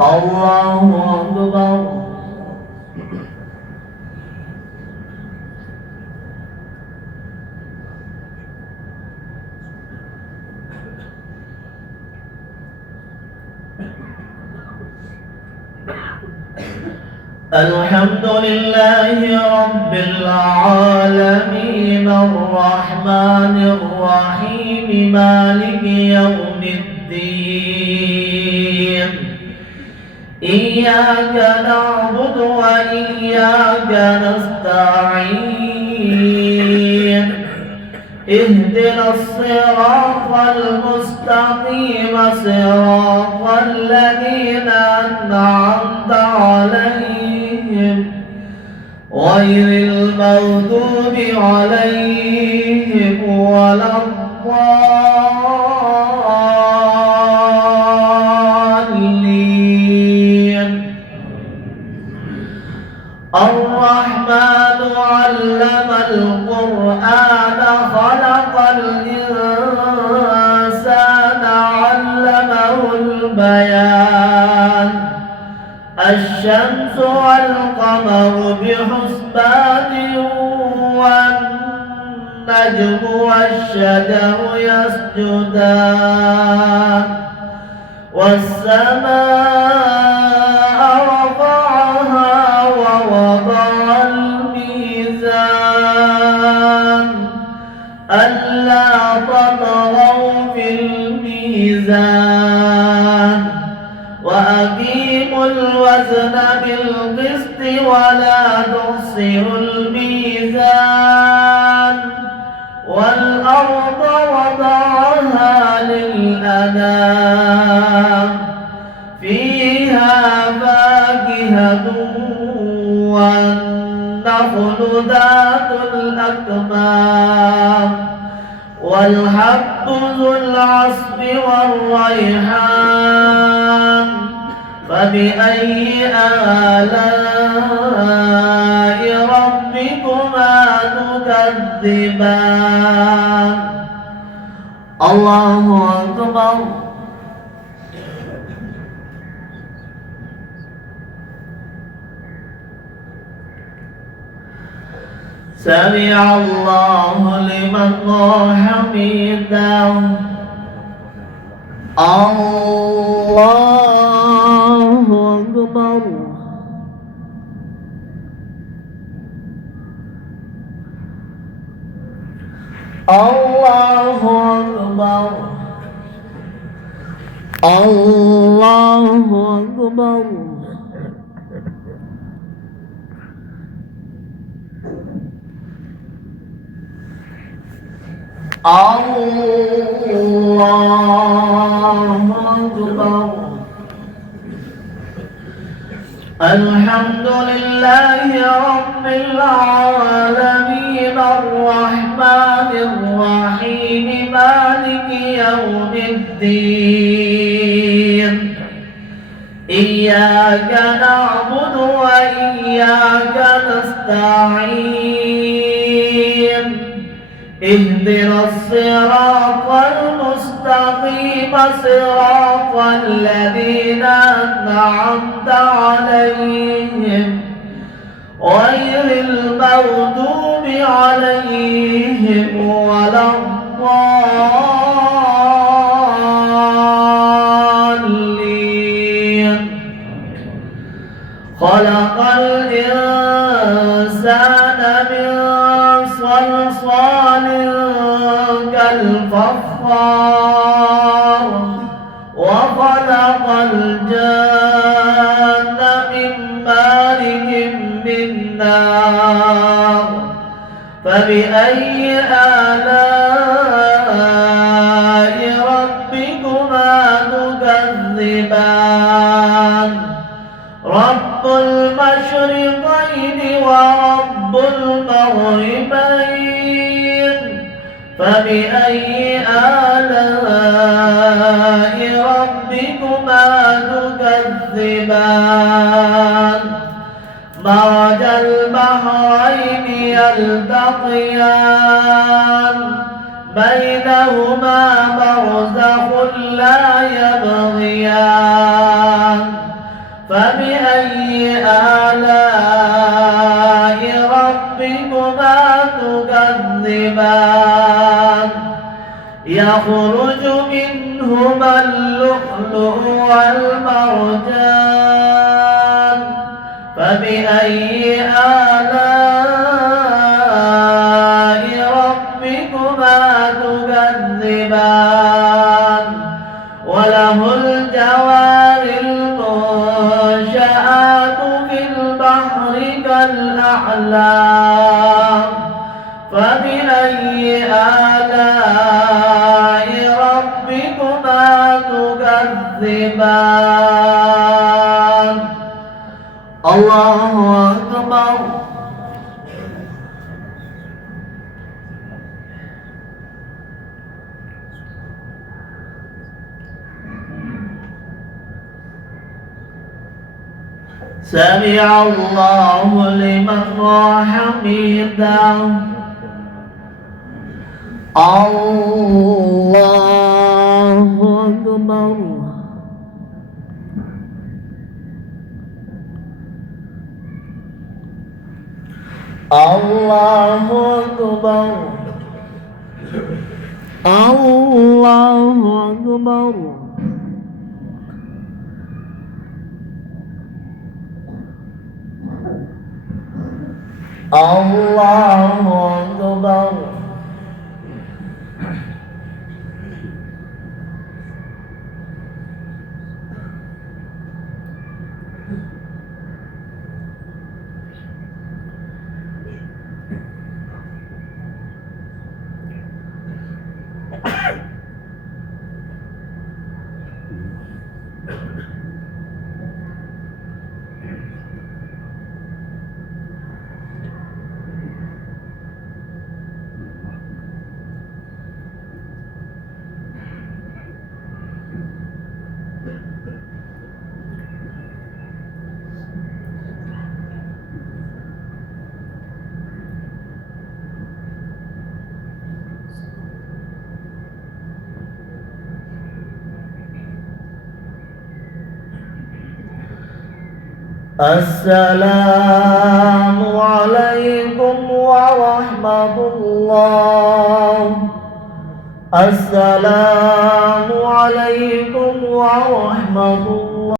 الله أكبر. الحمد لله رب العالمين الرحمن الرحيم مالك يوم الدين إياك نعبد وإياك نستعين اهدنا الصراط المستقيم صراط الذين أنعمت عليهم غير المغضوب عليهم ولا الضالين. الرحمن علم القرآن خلق الإنسان علمه البيان الشمس والقمر بحسبان والنجم والشجر يسجدان والسماء رفعها ووضع الميزان ألا تطغوا في الميزان وأقيموا الوزن بالقسط ولا تخسروا الميزان والأرض وضعها للأنام فيها فاكهة والنخل ذات الأكمام والحب ذو العصف والريحان فبأي آلاء ربكما تكذبان. الله أكبر. سمع الله لمن حمده. الله أكبر. الله أكبر. الله أكبر. الله أكبر. الحمد لله رب العالمين الرحمن الرحيم مالك يوم الدين إياك نعبد وإياك نستعين اهدنا الصراط المستقيم صراط الذين أنعمت عليهم غير المغضوب عليهم ولا الضالين. خلق الإنسان من صلصال كالفخار وخلق الجن من مارج من نار فبأي آلاء ربكما تكذبان. رب المشرقين ورب المغربين فبأي آلاء ربكما تكذبان. مرج البحرين يلتقيان بينهما برزخ لا يبغيان يخرج منهما اللؤلؤ والمرجان فبأي آلاء ربكما تكذبان وله الجوار المنشآت في البحر كالأعلام فبأي آلاء ربكما تكذبان الله أكبر سمع الله لمن حمده الله أكبر الله أكبر الله أكبر الله أكبر السلام عليكم ورحمة الله السلام عليكم ورحمة